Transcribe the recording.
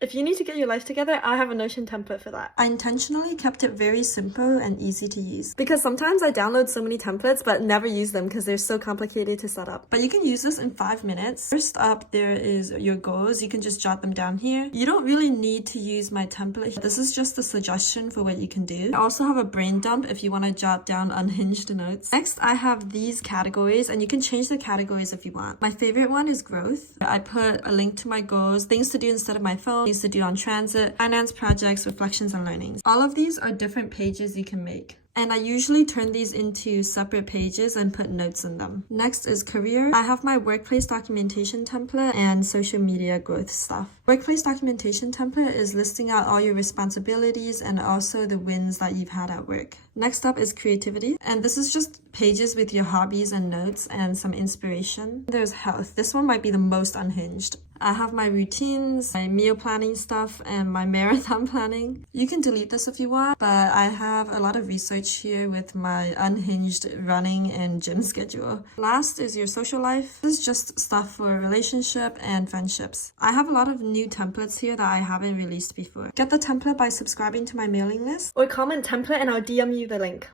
If you need to get your life together, I have a Notion template for that. I intentionally kept it very simple and easy to use. Because sometimes I download so many templates but never use them because they're so complicated to set up. But you can use this in 5 minutes. First up, there is your goals. You can just jot them down here. You don't really need to use my template. This is just a suggestion for what you can do. I also have a brain dump if you want to jot down unhinged notes. Next, I have these categories, and you can change the categories if you want. My favorite one is growth. I put a link to my goals, things to do instead of my phone, things to do on transit, finance projects, reflections, and learnings. All of these are different pages you can make. And I usually turn these into separate pages and put notes in them. Next is career. I have my workplace documentation template and social media growth stuff. Workplace documentation template is listing out all your responsibilities and also the wins that you've had at work. Next up is creativity. And this is just pages with your hobbies and notes and some inspiration. There's health. This one might be the most unhinged. I have my routines, my meal planning stuff, and my marathon planning. You can delete this if you want, but I have a lot of research here with my unhinged running and gym schedule. Last is your social life. This is just stuff for relationship and friendships. I have a lot of new templates here that I haven't released before. Get the template by subscribing to my mailing list. Or comment template and I'll DM you the link.